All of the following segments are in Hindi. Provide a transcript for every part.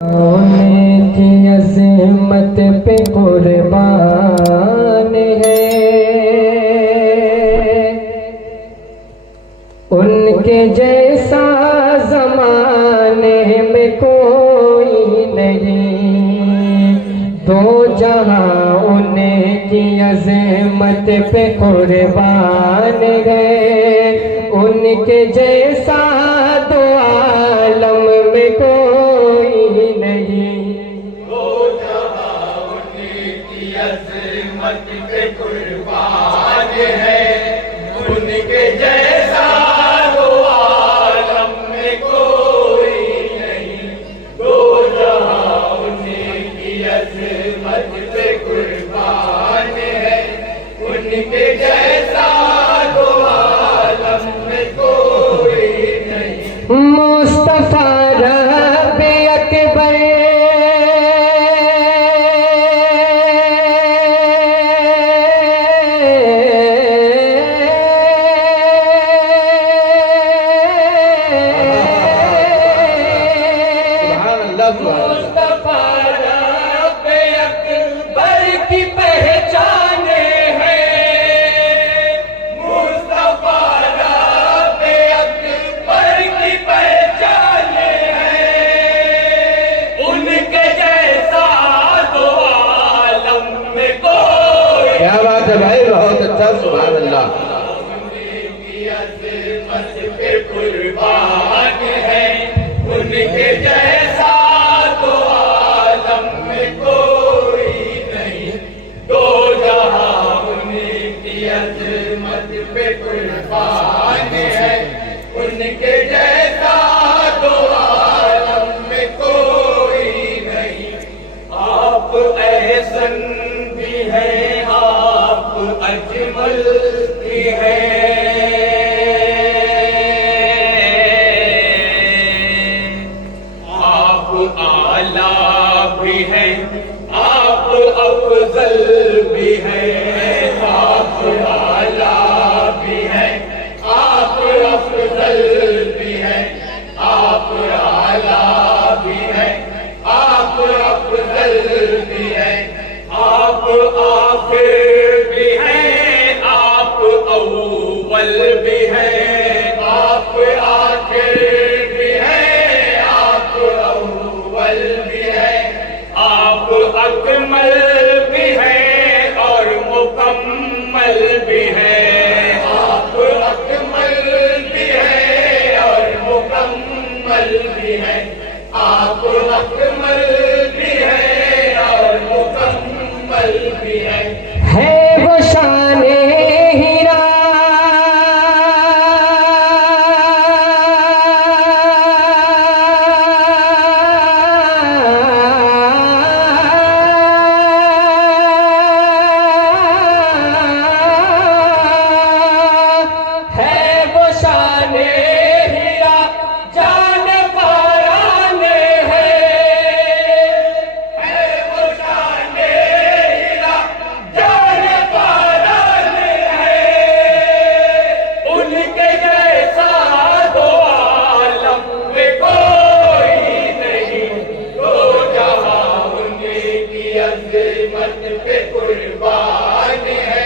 की अज़मत पे कुर्बान है, उनके जैसा ज़माने में कोई नहीं। दो जहां उनकी अज़मत पे कुर्बान है, उनके जैसा दो आलम में कोई नहीं। दो जहां उनकी अज़मत पे कुर्बान है, उनके जैसा दो आलम में कोई नहीं। दो जहां उनकी अज़मत पे कुर्बान है, उनके जैसा दो आलम में कोई नहीं। मुस्तफा रब्बे अकबर मुस्तफा रब्बे अकबर की पहचान है। मुस्तफा रब्बे अकबर की पहचान है, उनके जैसा दो आलम में कोई। क्या बात है भाई, बहुत अच्छा, सुभान अल्लाह। उनकी अज़मत पे कुर्बान है, उनके जैसा दो आलम में कोई नहीं। दो जहां उनकी अज़मत पे कुर्बान है, उनके जैसा दो आलम में कोई नहीं। आप एहसन भी हैं, आप अजमल भी हैं, आप आला भी हैं, आप अफजल भी हैं। आप आला भी हैं, आप अफजल भी हैं, आप आला भी हैं, आप अफजल भी हैं। आप आखिर भी हैं, आप अव्वल भी हैं। आप आखिर भी हैं, आप अव्वल भी हैं। आप अकमल भी हैं और मुकम्मल भी हैं। आप अकमल भी हैं और मुकम्मल भी हैं। आप अकमल भी हैं और मुकम्मल भी हैं। है वो शाने हीरा, है वो शाने हीरा, जान पराने है वो शाने हीरा, जान पराने है, उनके जैसा दो आलम में कोई नहीं। दो जहां उनकी अज़मत पे कुर्बान है,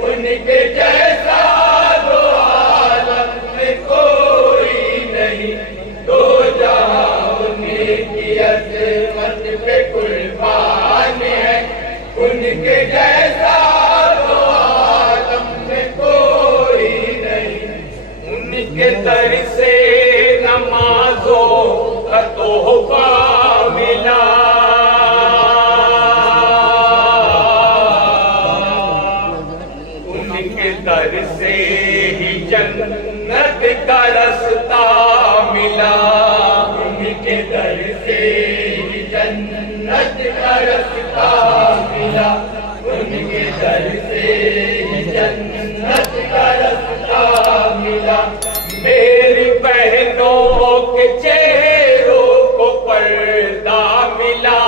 उनके जैसा दो आलम में कोई नहीं। दो जहां उनकी अज़मत पे कुर्बान है, उनके जैसा दो आलम में कोई नहीं। उनके दर से नमाजों का तोहफा मिला, उनके दर से ही जन्नत का रास्ता मिला। उनके दर से ही जन्नत का रास्ता मिला, उनके दर से ही जन्नत का रास्ता मिला। मेरी बहनों के चेहरों को पर्दा मिला,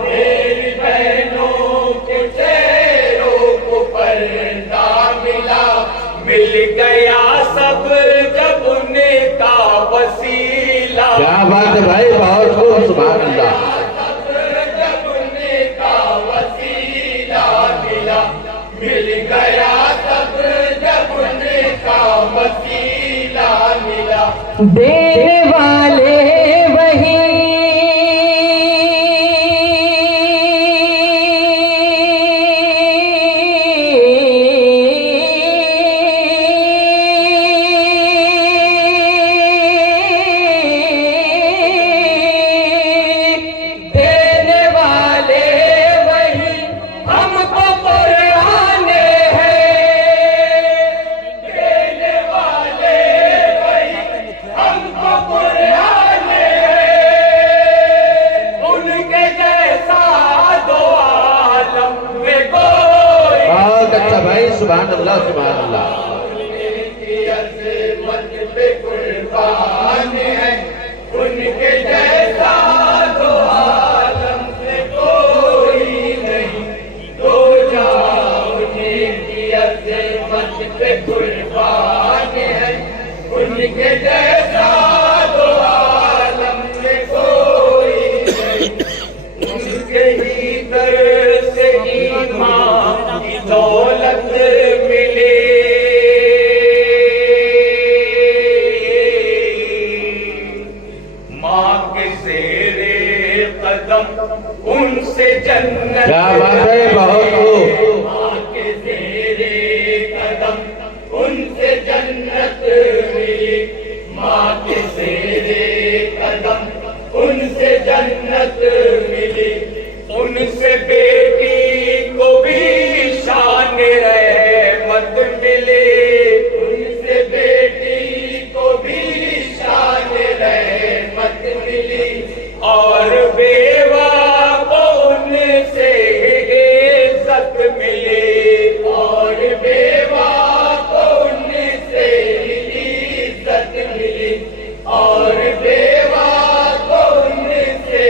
मेरी बहनों के चेहरों को पर्दा मिला। मिल गया सब जब उनका वसीला। क्या बात है भाई, बहुत खूब, सुभान अल्लाह। देने वाले वही देने वाले वही हमको कुरान है। देने वाले वही हमको कुरान है। उनके जैसा दो आलम में कोई बहुत अच्छा भाई, सुभान अल्लाह सुभान अल्लाह। उनकी अज़मत पे कुर्बान है। उनके जैसा दो आलम में कोई नहीं। दो जाओ उनकी अज़मत पे कुर्बान है। उनके जैसा दो आलम में कोई नहीं। उनके ही दर से ईमान की दौलत मिले। माँ के ज़ेरे कदम उनसे जन्नत क्या बात है, बहुत खूब। माँ के ज़ेरे कदम उनसे जन्नत मिली। माँ के ज़ेरे कदम उनसे जन्नत मिली। उनसे बेटी को भी शान रहमत मिले। उनसे बेटी को भी शान रहमत मिली। और बेवा को उनसे इज्जत मिली। और बेवा को उनसे इज्जत मिली। और बेवा को उनसे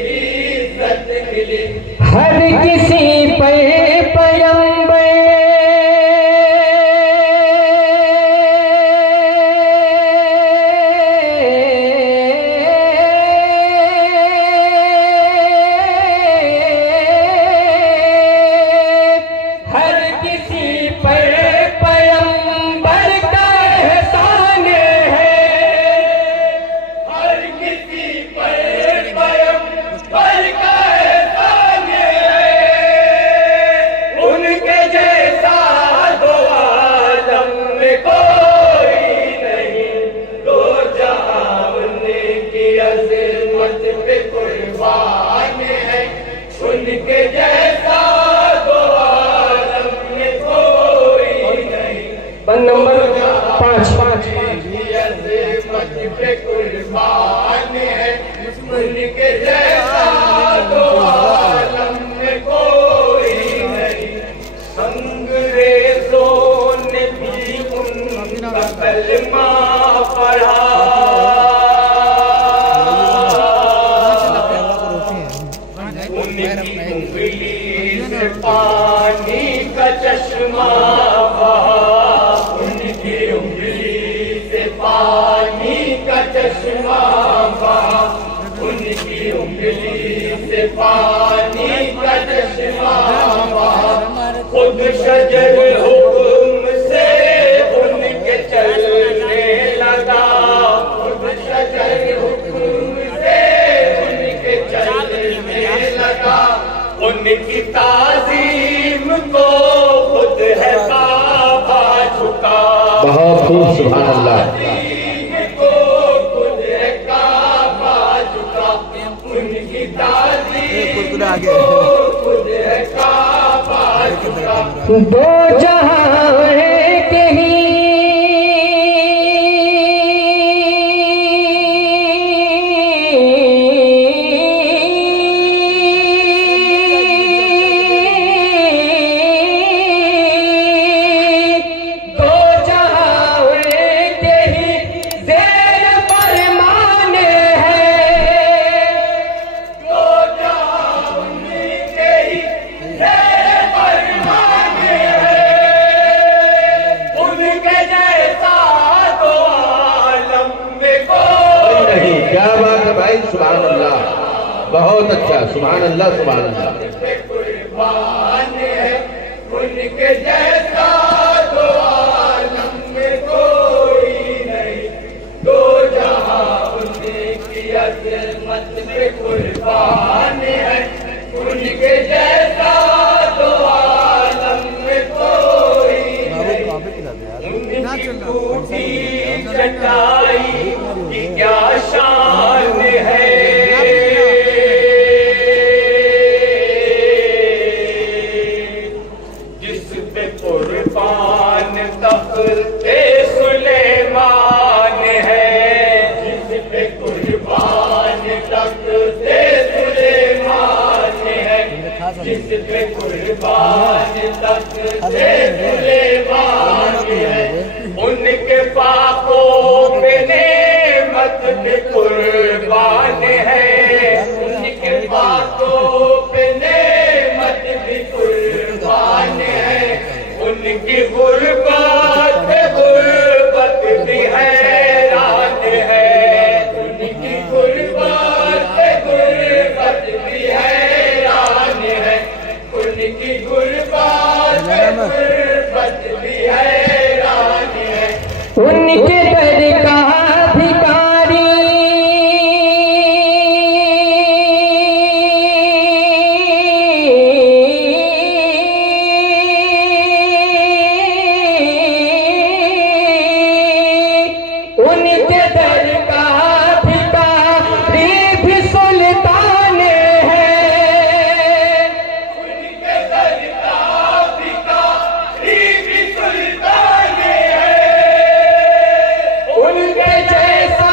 इज्जत मिली। हर किसी पर पैगंबर हर किसी पर पैगंबर का एहसान है। हर किसी पर पैगंबर का एहसान है। उनके जैसा दो आलम में कोई नहीं। दो जहां उनकी अज़मत पे कुर्बान है। उनके जैसा दो आलम में कोई नहीं। बंद नंबर 5 अज़मत पे कुर्बान है। उनके जैसा दो आलम में कोई नहीं। अंग्रेजों ने भी उनका कलमा पढ़ा। उनकी उंगली से पानी का चश्मा बहा। उनकी उंगली से पानी का चश्मा बहा। उनकी उंगली से पानी का चश्मा बहा। खुद शजर हुक्म से उनके चलने लगा। खुद शजर हुक्म से उनके चलने लगा। उनकी ताज़ीम को खुद है काबा झुका। बहुत खूब, सुभान अल्लाह। ताज़ीम को खुद है काबा झुका। उनकी ताज़ीम को खुद है काबा झुका। दो जहां के ही सुभान अल्लाह, बहुत अच्छा, सुभान अल्लाह सुभान अल्लाह। कुर्बान है उनके जैसा दो आलम में कोई नहीं, दो पे कुर्बान है, उनके जैसा तो आलम में कोई नहीं। उनकी टूटी चटाई की क्या शान है, जिस पे कुर्बान तख्ते सुलेमान है, जिस पे कुर्बान तख्ते सुलेमान है, जिस पे कुर्बान तख्ते सुलेमान है, उनके पापों पे नेमत भी कुर्बान है, उनके पापों पे नेमत भी कुर्बान है, उनकी गुर्बत गुर्बत भी हैरान है, उनकी गुर्बत गुर्बत भी हैरान है, उनकी गुर्बत गुर्बत भी हैरान है। उनके दर का भिखारी उनके दर का भिखारी भी सुल्तान है, उनके दर का भिखारी भी सुल्तान है, उनके जैसा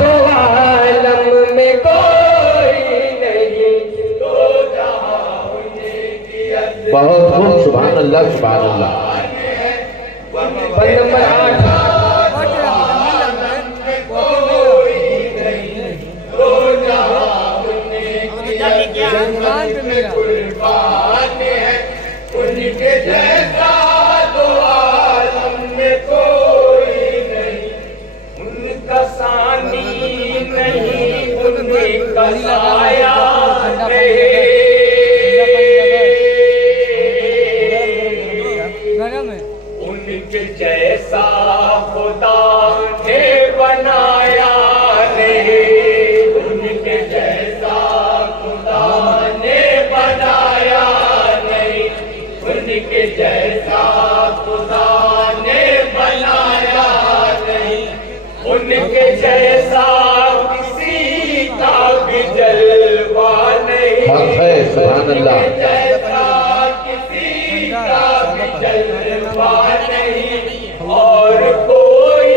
दो आलम में कोई नहीं। तो जहां उनकी अज़मत बहुत खूब सुभान अल्लाह सुभान अल्लाह। पद नंबर 8। कुर्बान है, उनके जैसा तो आलम में कोई नहीं। उनका सानी नहीं, उनका साया नहीं, उनके जैसा खुदा ने बनाया नहीं, उनके जैसा खुदा ने बनाया नहीं, उनके जैसा खुदा ने बनाया नहीं, उनके जैसा किसी का भी जलवा नहीं, हक है सुभान अल्लाह। उनके जैसा किसी का भी जलवा नहीं, और कोई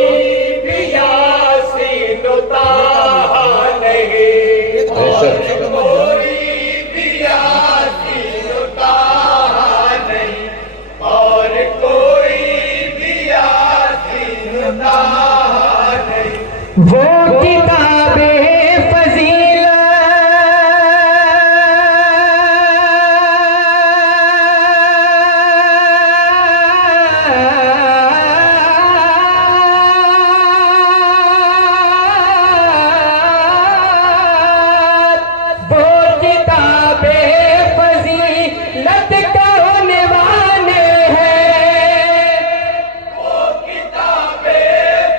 भी यासीन ताहा नहीं, और कोई भी यासीन ताहा नहीं, और कोई भी यासीन ताहा नहीं। वो किताबे फजीलत का होने वाले हैं, वो किताबें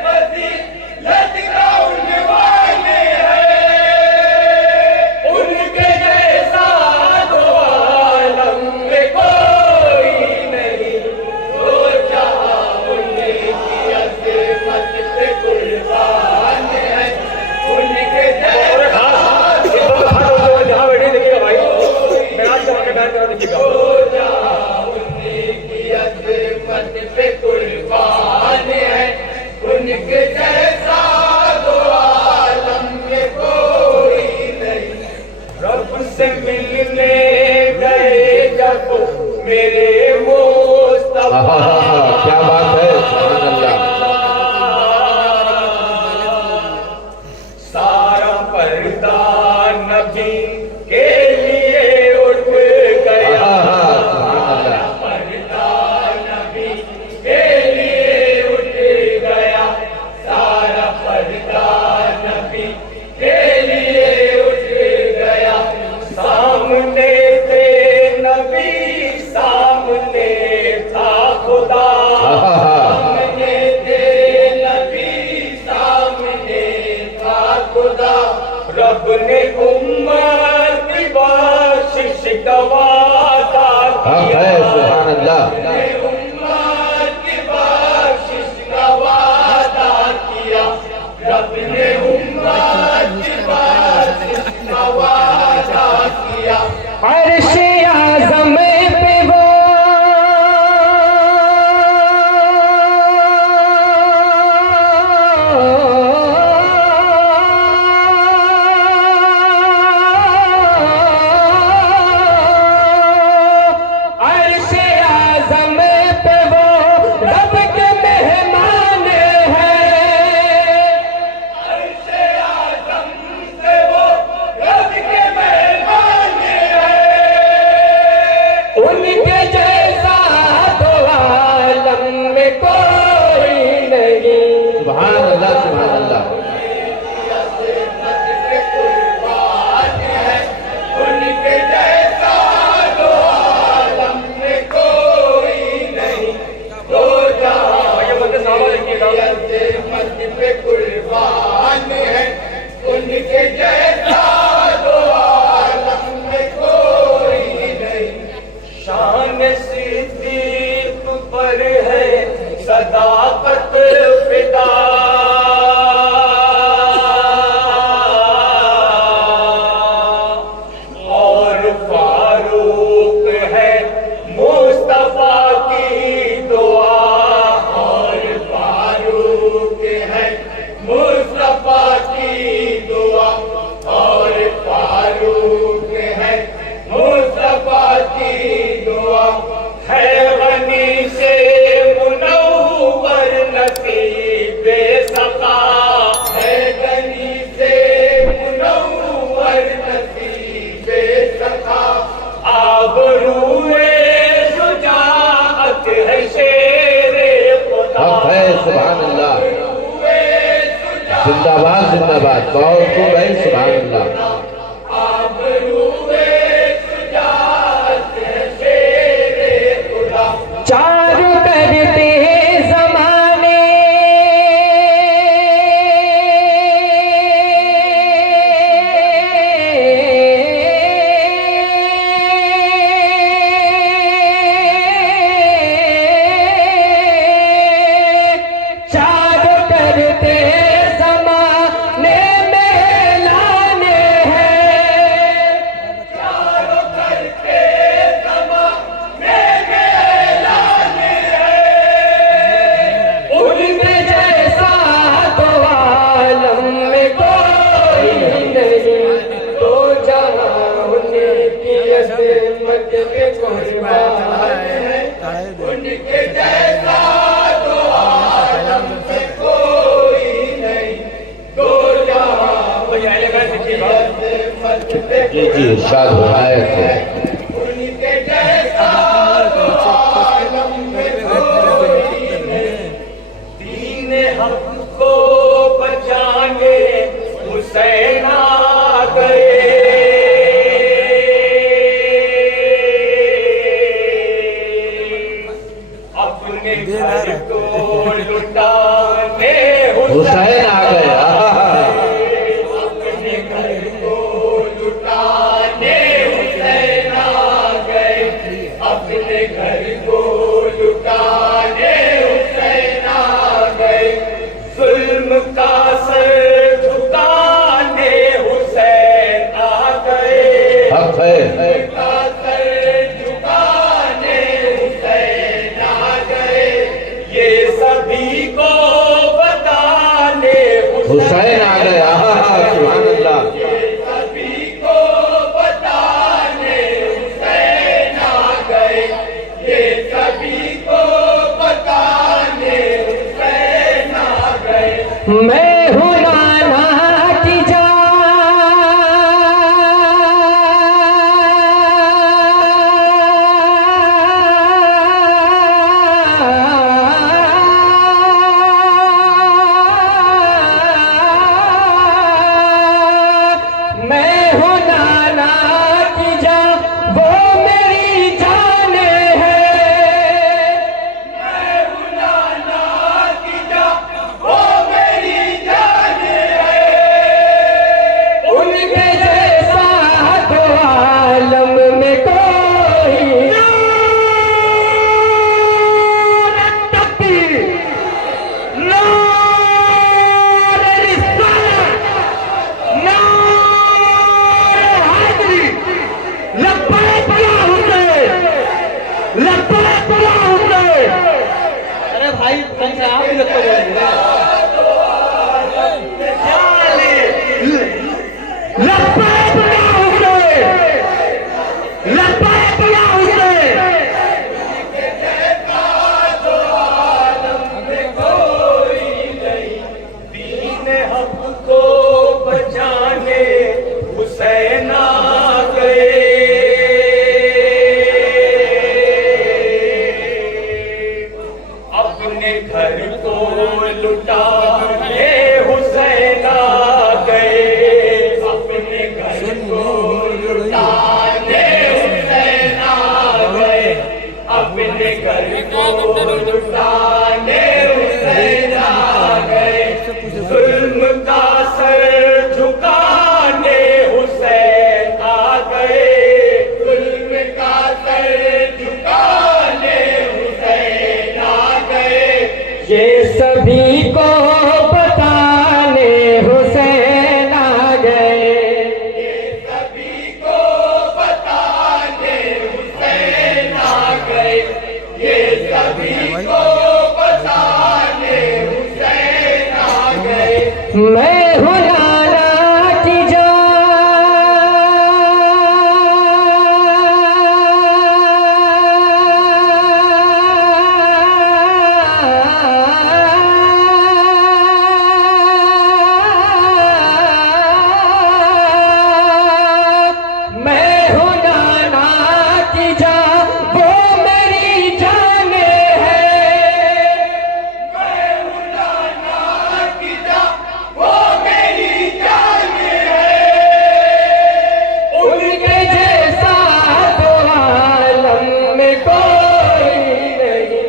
फजीलत का उनवाने हैं, उनके जैसा दो आलम में कोई नहीं। तो जहां उनकी अज़मत पे कुर्बान है, उनके जैसा जहाँ बैठे देखिएगा भाई, मैं आज जहाँ के बैठ कर देखिएगा। उनकी अज़मत पे कुर्बान है, उनके जैसा दो आलम में कोई नहीं। रब से मिलने गए जब मेरे मुस्तफा, क्या बात है सुभान अल्लाह। सारा पर्दा नबी के लिए उठ गया, सुभान अल्लाह। पर्दा नबी के लिए उठ गया, सारा पर्दा नबी के लिए उठ गया। सामने थे नबी, सामने था खुदा, सामने थे नबी, सामने था खुदा। रब ने अर्श आज़म पे वो अर्श आज़म पे वो रब के मेहमान हैं। अर्श आज़म पे वो रब के मेहमान हैं। उनके जैसा तो आलम में कोई नहीं। सुभान अल्लाह सुभान अल्लाह। उनके जैसा तो आलम में कोई नहीं। दो ये बंदे साहब लिखिएगा मत पे कुर्बान है। उनके जैसा तो आलम में कोई नहीं। शान सिद्दीक पर है सदाकत फिदा। और फारूक है मुस्तफा की दुआ। और फारूक है मुस्तफा की दुआ। और फारूक है मुस्तफा की दुआ। है गनी से मुनव्वर नसीबे सखा। है गनी से मुनव्वर नसीबे सखा। आबरूए शुजाअत है शेरे खुदा। हक है सुभान अल्लाह। जिंदाबाद जिंदाबाद। बहुत खूब है सुभान अल्लाह। चारू करते जमाने चारू करते जमाने में लाने हैं। चारू करते जमाने में लाने हैं। उनके जैसा तो आलम में कोई नहीं। तो जहाँ उनकी अज़मत के कुर्बान है। उनके जैसा तो आलम में कोई नहीं। तो जहाँ भैया ये मैं लिखिएगा अज़मत के जी जी इरशाद हो रहा है। उनके जैसा तो आलम में कोई नहीं। दीन हक को बचाने हुसैन आ गए। अपने घर को लुटाने हुसैन आ गए। अपने घर को लुटाने हुसैन आ गए। अपने घर को लुटाने हुसैन आ गए। जुल्म का सर झुकाने हुसैन आ गए। हक है। का सर झुकाने हुसैन आ गए। ये सभी को बताने हुसैन आ गए। सुभान अल्लाह। सभी को बताने हुसैन आ गए। ये सभी को बताने हुसैन आ गए। मैं हूँ नाना की मैं हूँ नाना की जान। वो मेरी जान है। मैं हूँ नाना की जान। वो मेरी जान तुमसे आप ही लगता बोलेंगे लब्बैक या हुसैन, लब्बैक या हुसैन। दीन हक को बचाने हुसैन आ गए। अपने घर को लुटाने हुसैन आ गए। अपने घर को लुटाने हुसैन आ गए। अपने घर को लुटाने हुसैन आ गए। जुल्म का सर झुकाने हुसैन आ गए। जुल्म का सर झुकाने हुसैन आ गए। ये सभी को बताने हुसैन आ गए। सभी को बताने हुसैन आ गए। ये सभी को बताने हुसैन आ गए। मैं हूँ नाना की मैं हूँ नाना की जान, वो मेरी जान है। मैं हूँ नाना की जान, वो मेरी जान है। उनके जैसा तो आलम में कोई नहीं।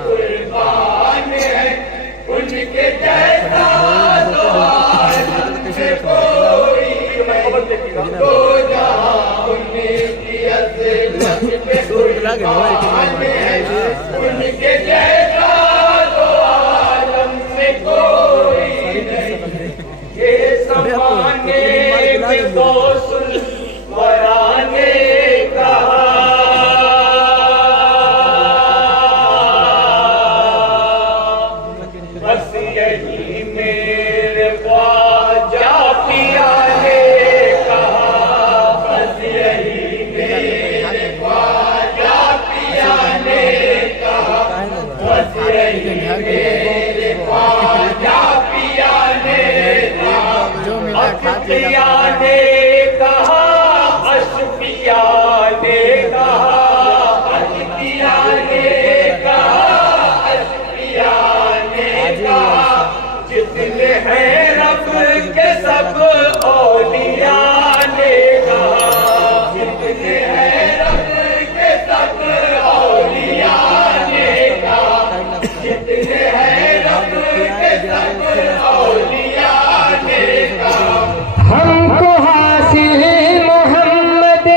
कुर्बान है उनके जैसा तो आलम से कोई नहीं। दो जहां उनकी अज़मत पे कुर्बान है। उनके जैसा तो आलम से कोई नहीं। ये ज़माने में गौसुल वरा ने कहा। बस यही मेरे ख्वाजा पिया ने कहा। बस यही मेरे ख्वाजा पिया ने कहा। बस यही मेरे ख्वाजा पिया ने कहा। अशफिया ने कहा। अशफिया ने कहा। अशफिया ने कहा। अशफिया ने कहा। जितने हैं रब के सब औलिया ने कहा। जितने हैं रब के सब औलिया ने कहा। जितने हैं रब के सब औलिया ने कहा। हमको हासिल मोहम्मद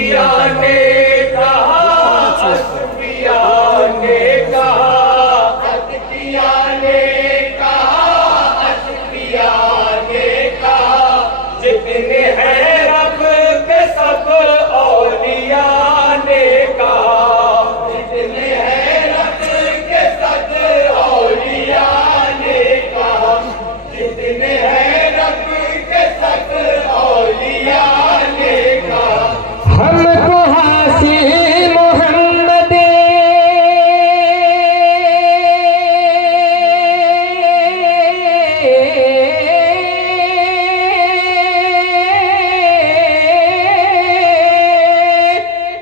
हस्बिया ने कहा, हस्बिया ने कहा, हस्बिया ने कहा, हस्बिया ने कहा, जितने हैं रब के सब औलिया ने कहा, जितने हैं रब के सब औलिया ने कहा, जितने हैं रब के सब औलिया ने कहा। हमको हासिल मोहम्मद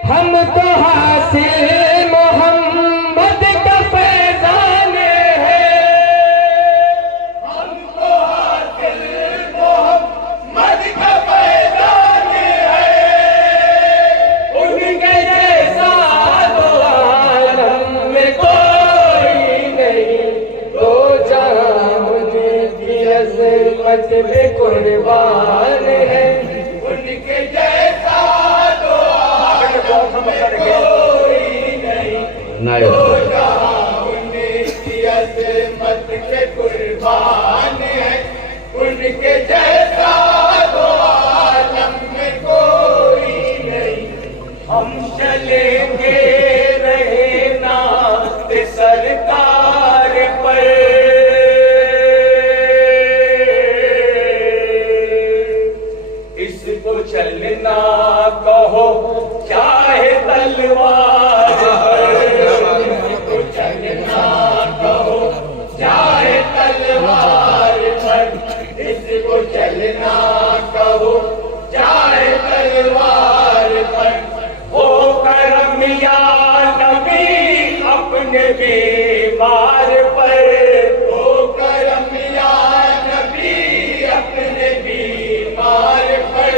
हमको हासिल मोहम्मद का फैजान है, हमको हासिल मोहम्मद का फैजान है, उनके जैसा तो आलम में कोई नहीं, दो जहां उनकी अज़मत पे कुर्बान है, उनके जैसा तो आलम में कोई नहीं, नायक दो जहां उनकी अज़मत पे कुर्बान है, उनके जैसा तो आलम में कोई नहीं। हम चलेंगे रहे नात सरकार पर, इसको चलना कहो चाहे तलवार पर, इसको चलना कहो चाहे तलवार पर, इसको चलना कहो चाहे तलवार पर, हो करम या नबी अपने बीमार पर, हो करम या नबी अपने बीमार पर,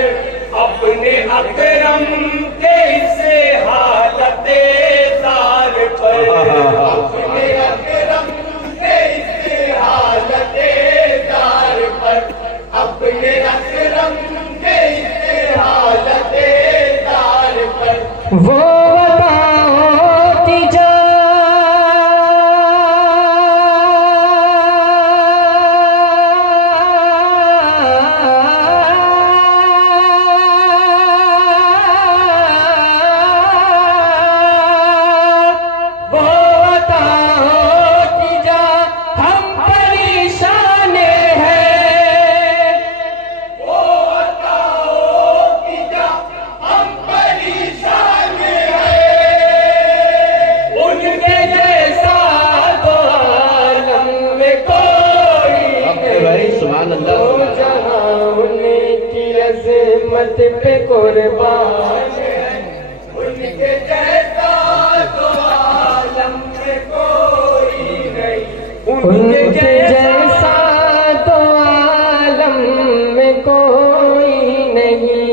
अपने अकरम के से हालते जार पर, अपने अकरम के से हालते जार पर, अपने अकरम के से हालते जार पर। वो बताओ कि हम परेशान हैं, वो बताओ कि हम परेशान हैं, उनके जैसा तो आलम में कोई अपने भाई सुभान अल्लाह दो सुभान अल्लाह। जहां उनकी अज़मत पे कुर्बान है, उनके जैसा तो आलम में कोई नहीं, उनके जैसा तो आलम में कोई नहीं।